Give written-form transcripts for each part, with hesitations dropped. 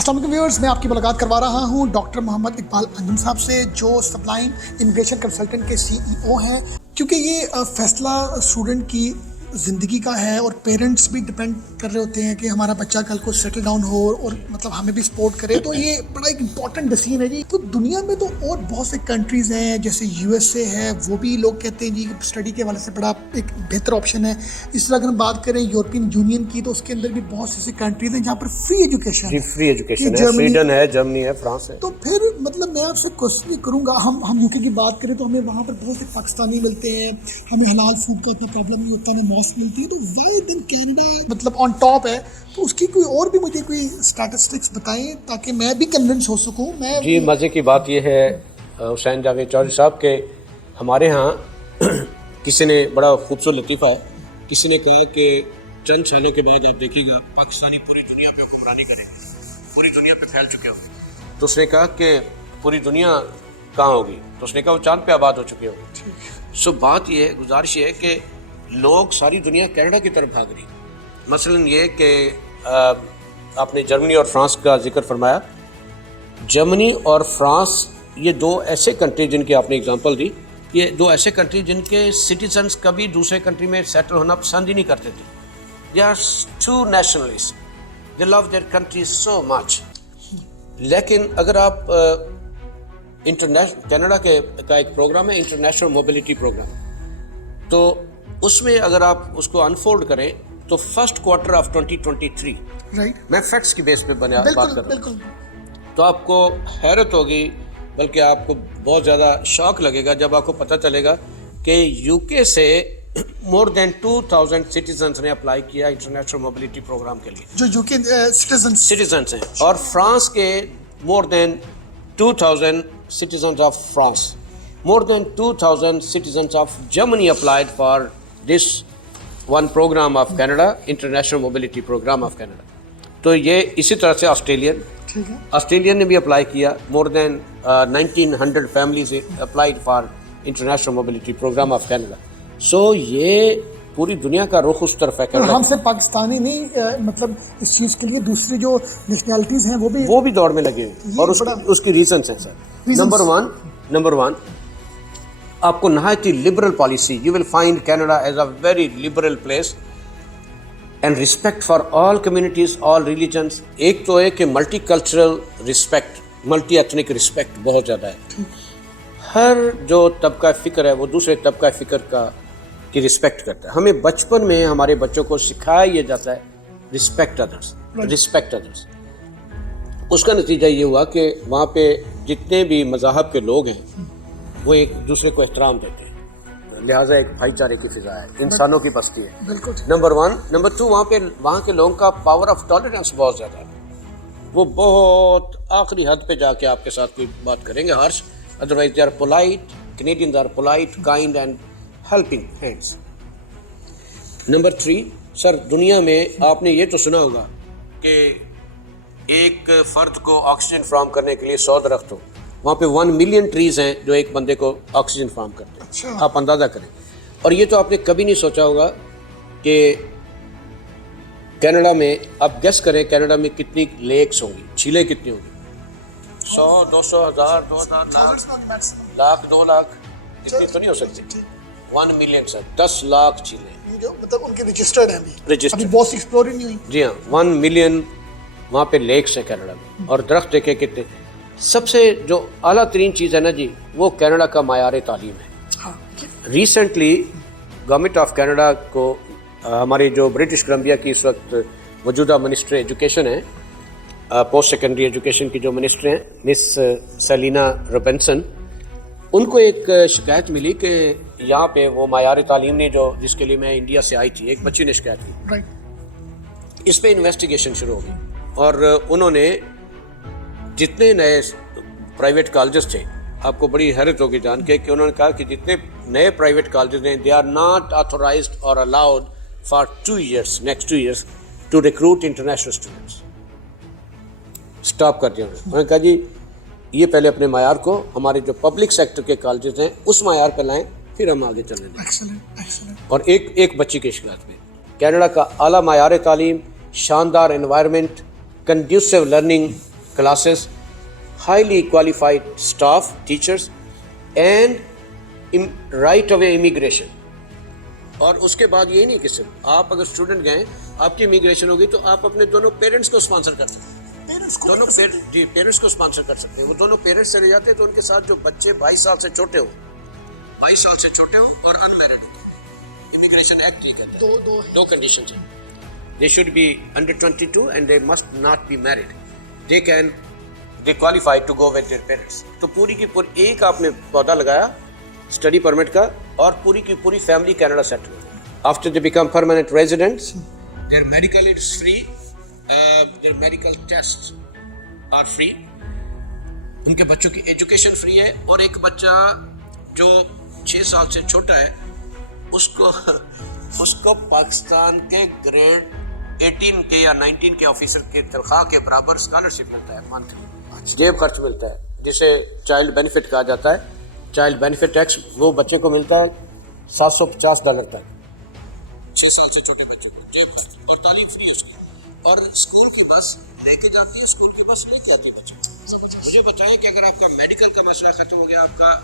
السلام علیکم ویورز، میں آپ کی ملاقات کروا رہا ہوں ڈاکٹر محمد اقبال انجم صاحب سے، جو سبلائم امیگریشن کنسلٹنٹ کے CEO ہیں. کیونکہ یہ فیصلہ اسٹوڈنٹ کی زندگی کا ہے اور پیرنٹس بھی ڈپینڈ کر رہے ہوتے ہیں کہ ہمارا بچہ کل کو سیٹل ڈاؤن ہو اور مطلب ہمیں بھی سپورٹ کرے، تو یہ بڑا ایک امپورٹنٹ ڈیسیژن ہے جی. تو دنیا میں تو اور بہت سے کنٹریز ہیں، جیسے USA ہے، وہ بھی لوگ کہتے ہیں جی اسٹڈی کے حوالے سے بڑا ایک بہتر آپشن ہے. اس طرح اگر ہم بات کریں یورپین یونین کی، تو اس کے اندر بھی بہت سی ایسی کنٹریز ہیں جہاں پر فری ایجوکیشن ہے، سویڈن ہے، جرمنی ہے، فرانس ہے. تو پھر مطلب میں آپ سے کوشچن کروں گا، ہم UK کی بات کریں تو ہمیں وہاں پر بہت سے پاکستانی ملتے ہیں، ہمیں حلال فوڈ کا اتنا پرابلم نہیں ہوتا، ہمیں موسٹ ملتی ہے، تو وائی دین کینیڈا مطلب آن ٹاپ ہے. تو اس کی کوئی اور بھی مجھے کوئی اسٹیٹسٹکس بتائیں تاکہ میں بھی کنونس ہو سکوں. میں جی مزے کی بات یہ ہے حسین جاوید چودھری صاحب کے ہمارے ہاں کسی نے بڑا خوبصورت لطیفہ ہے، کسی نے کہا کہ چند سالوں کے بعد آپ دیکھیے گا پاکستانی پوری دنیا پہ حکمرانی کریں گے، پوری دنیا پہ پھیل چکے ہو. تو اس نے کہا کہ پوری دنیا کہاں ہوگی؟ تو اس نے کہا وہ چاند پہ آباد ہو چکے ہوگی. سو بات یہ ہے، گزارش یہ ہے کہ لوگ ساری دنیا کینیڈا کی طرف بھاگ رہی. مثلاً یہ کہ آپ نے جرمنی اور فرانس کا ذکر فرمایا. جرمنی اور فرانس یہ دو ایسے کنٹری جن کی آپ نے اگزامپل دی، یہ دو ایسے کنٹری جن کے سٹیزنز کبھی دوسرے کنٹری میں سیٹل ہونا پسند ہی نہیں کرتے تھے. They are too nationalist, they love their country so much. لیکن اگر آپ کینیڈا کا ایک پروگرام ہے انٹرنیشنل موبلٹی پروگرام، تو اس میں اگر آپ اس کو انفولڈ کریں تو فرسٹ کوارٹر آف 2023، میں فیکٹس کی بیس پہ بات کر رہا ہوں، تو آپ کو حیرت ہوگی، بلکہ آپ کو بہت زیادہ شوق لگے گا جب آپ کو پتہ چلے گا کہ UK سے مور دین 2000 سٹیزنز نے اپلائی کیا انٹرنیشنل موبلٹی پروگرام کے لیے، جو UK سٹیزنز ہیں. اور فرانس کے مور دین 2000 citizens of France, more than 2000 citizens of Germany applied for this one program of Canada, International Mobility Program of Canada. تو یہ اسی طرح سے آسٹریلین نے بھی اپلائی کیا. مور دین 1900 families applied for International Mobility Program of Canada. سو یہ پوری دنیا کا رخ اس طرف ہے. ہم سے پاکستانی نہیں، مطلب اس چیز کے لیے دوسری جو نیشنلٹیز ہیں وہ بھی دوڑ میں لگے ہوئے، اور اس کی ریزنس ہیں سر. نمبر ون آپ کو نہایت ہی liberal policy. You will find Canada as a very liberal place and respect for all communities, all religions. ایک تو ہے کہ multi cultural respect, multi ethnic respect بہت زیادہ ہے. ہر جو طبقہ فکر ہے وہ دوسرے طبقہ فکر کی رسپیکٹ کرتا ہے. ہمیں بچپن میں ہمارے بچوں کو سکھایا یہ جاتا ہے رسپیکٹ ادرس. اس کا نتیجہ یہ ہوا کہ وہاں پہ جتنے بھی مذاہب کے لوگ ہیں وہ ایک دوسرے کو احترام دیتے ہیں، لہٰذا ایک بھائی چارے کی فضا ہے، انسانوں کی بستی ہے. Number one. نمبر ٹو، وہاں کے لوگوں کا پاور آف ٹالرنس بہت زیادہ ہے. وہ بہت آخری حد پہ جا کے آپ کے ساتھ کوئی بات کریں گے harsh, otherwise they are polite. Canadians are polite, kind and helping hands. Number three, sir دنیا میں آپ نے یہ تو سنا ہوگا کہ ایک فرد کو آکسیجن فراہم کرنے کے لیے 100 درخت ہو. وہاں پہ 1 ملین ٹریز ہیں جو ایک بندے کو آکسیجن فراہم کرتے ہیں. آپ اندازہ کریں. اور یہ تو آپ نے کبھی نہیں سوچا ہوگا کہ کینیڈا میں، آپ گیس کریں کینیڈا میں کتنی لیکس ہوں گی، جھیلیں کتنی ہوں گی؟ 100، 200، 1000، 2000، لاکھ، 2 لاکھ، اتنی تو نہیں ہو سکتی. 1 ملین سر، 10 لاکھ جھیلیں مطلب ان کے رجسٹرڈ ہیں، ابھی بہت ایکسپلور ہی نہیں ہوئی. جی ہاں، 1 ملین وہاں پہ لیکس ہیں کینیڈا میں. اور درخت دیکھیں کتنے. سب سے جو اعلیٰ ترین چیز ہے نا جی، وہ کینیڈا کا معیار تعلیم ہے. ریسنٹلی گورنمنٹ آف کینیڈا کو ہماری جو برٹش کولمبیا کی اس وقت موجودہ منسٹر ایجوکیشن ہیں، پوسٹ سیکنڈری ایجوکیشن کی جو منسٹر ہیں مس سیلینا روبنسن، ان کو ایک شکایت ملی کہ یہاں پہ وہ معیار تعلیم نے جس کے لیے میں انڈیا سے آئی تھی، ایک بچی نے شکایت کی. اس پہ انویسٹیگیشن شروع ہو گئی اور انہوں نے جتنے نئے پرائیویٹ کالجز تھے، آپ کو بڑی حیرت ہوگی جان کے کہ انہوں نے کہا کہ جتنے نئے پرائیویٹ کالجز ہیں دے آر ناٹ آتھورائزڈ اور allowed for 2 years next 2 years to recruit international students. Stop کر دیا انہوں نے کہا جی یہ پہلے اپنے معیار کو ہمارے جو پبلک سیکٹر کے کالجز ہیں اس معیار پہ لائیں، پھر ہم آگے چلنے دیں. اور ایک بچی کی شکایت میں کینیڈا کا اعلیٰ معیار تعلیم، شاندار environment, conducive learning classes, highly qualified staff, teachers, and right away immigration. اور اس کے بعد یہ نہیں کہ صرف آپ اگر اسٹوڈنٹ گئے آپ کی امیگریشن ہوگی تو آپ اپنے دونوں پیرنٹس کو اسپانسر کر سکتے ہیں. دونوں پیرنٹس کو اسپانسر کر سکتے ہیں. وہ دونوں پیرنٹس چلے جاتے ہیں تو ان کے ساتھ جو بچے 22 سال سے چھوٹے ہوں اور انمیرڈ ہوں. امیگریشن ایکٹ یہ کہتا ہے دو کنڈیشنز ہیں. They should be under 22 and they must not be married. They qualified to go with their parents. تو پوری کی پوری ایک آپ نے پودا لگایا اسٹڈی پرمٹ کا اور پوری کی پوری فیملی کینیڈا سیٹل ہو. After they become permanent residents their medical is free, their medical test are free. ان کے بچوں کی ایجوکیشن فری ہے. اور ایک بچہ جو 6 سال سے چھوٹا ہے اس کو پاکستان کے گریڈ 18 کے یا 19 کے آفیسر کی تنخواہ کے برابر اسکالرشپ ملتا ہے منتھلی. جیب خرچ ملتا ہے جسے چائلڈ بینیفٹ کہا جاتا ہے. چائلڈ بینیفٹ ٹیکس وہ بچے کو ملتا ہے $750 تک 6 سال سے چھوٹے بچے کو جیب خرچ. اور تعلیم فری ہے اس کی. اور اسکول کی بس لے کے جاتی ہے, اسکول کی بس لے کے آتی ہے بچے کو. مجھے بتائیں کہ اگر آپ کا میڈیکل کا مسئلہ ختم ہو گیا, آپ کا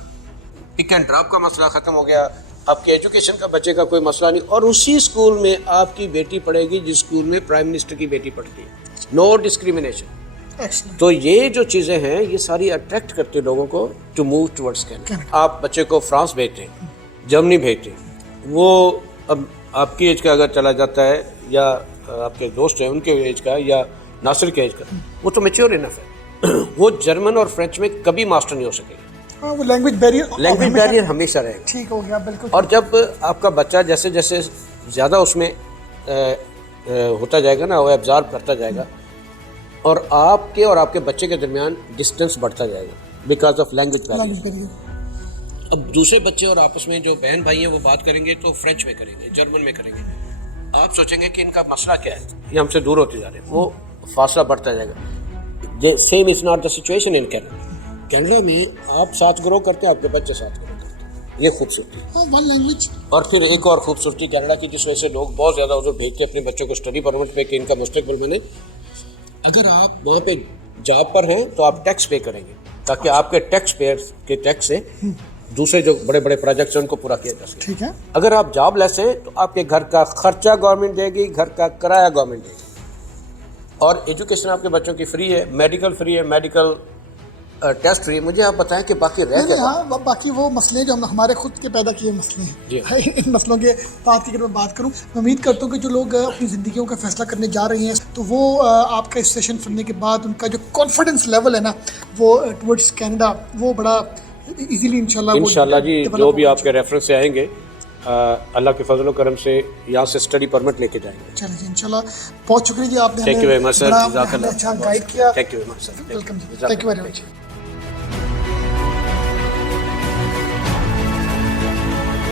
پک اینڈ ڈراپ کا مسئلہ ختم ہو گیا, آپ کے ایجوکیشن کا بچے کا کوئی مسئلہ نہیں, اور اسی اسکول میں آپ کی بیٹی پڑھے گی جس اسکول میں پرائم منسٹر کی بیٹی پڑھتی ہے. نو ڈسکریمنیشن. تو یہ جو چیزیں ہیں یہ ساری اٹریکٹ کرتے لوگوں کو ٹو موو ٹورڈز کینیڈا. آپ بچے کو فرانس بھیجتے ہیں, جرمنی بھیجتے ہیں, وہ اب آپ کی ایج کا اگر چلا جاتا ہے یا آپ کے دوست ہیں ان کے ایج کا یا ناصر کے ایج کا, وہ تو میچور انف ہے. وہ جرمن اور فرینچ میں کبھی ماسٹر نہیں ہو سکے گا. وہ لینگویج بیریئر ہمیشہ رہے گا. ٹھیک ہو گیا بالکل. اور جب آپ کا بچہ جیسے جیسے زیادہ اس میں ہوتا جائے گا نا, وہ ایبزارب کرتا جائے گا, اور آپ کے اور آپ کے بچے کے درمیان ڈسٹینس بڑھتا جائے گا بیکاز آف لینگویج بیریئر. اب دوسرے بچے اور آپس میں جو بہن بھائی ہیں وہ بات کریں گے تو فرینچ میں کریں گے, جرمن میں کریں گے. آپ سوچیں گے کہ ان کا مسئلہ کیا ہے, یہ ہم سے دور ہوتے جا رہے ہیں. وہ فاصلہ بڑھتا جائے گا. Same is not the situation in Canada. Canada میں آپ ساتھ گرو کرتے ہیں, آپ کے بچے ساتھ گرو کرتے ہیں. یہ خوبصورتی. One language. اور پھر ایک اور خوبصورتی کینیڈا کی جس وجہ سے لوگ بہت زیادہ ادھر بھیجتے ہیں اپنے بچوں کو اسٹڈی پرمٹ پہ کہ ان کا مستقبل بنے. اگر آپ وہاں پہ جاب پر ہیں تو آپ ٹیکس پے کریں گے تاکہ آپ کے ٹیکس پیئر کے ٹیکس سے دوسرے جو بڑے بڑے پروجیکٹس ہیں ان کو پورا کیا جا سکے. ٹھیک ہے. اگر آپ جاب لیس ہیں تو آپ کے گھر کا خرچہ گورنمنٹ دے گی, گھر کا کرایہ گورنمنٹ دے گی, اور ایجوکیشن آپ کے بچوں کی فری ہے, میڈیکل فری ہے, میڈیکل ٹیسٹ فری. مجھے آپ بتائیں کہ باقی رہ گیا. ہاں باقی وہ مسئلے جو ہمارے خود کے پیدا کیے مسئلے ہیں, ان مسئلوں کے بات کی اگر میں بات کروں, میں امید کرتا ہوں کہ جو لوگ اپنی زندگیوں کا فیصلہ کرنے جا رہے ہیں تو وہ آپ کا اس سیشن سننے کے بعد ان کا جو کانفیڈنس لیول ہے نا وہ ٹورڈز کینیڈا وہ بڑا ایزیلی انشاءاللہ جی جو بھی آپ کے ریفرنس سے آئیں گے اللہ کے فضل و کرم سے یہاں سے اسٹڈی پرمٹ لے کے جائیں گے. چلیں جی انشاءاللہ. بہت شکریہ جی, آپ نے thank you very much sir, اچھا گائیڈ کیا. Thank you very much sir. Welcome جی, تھینک یو ویری مچ.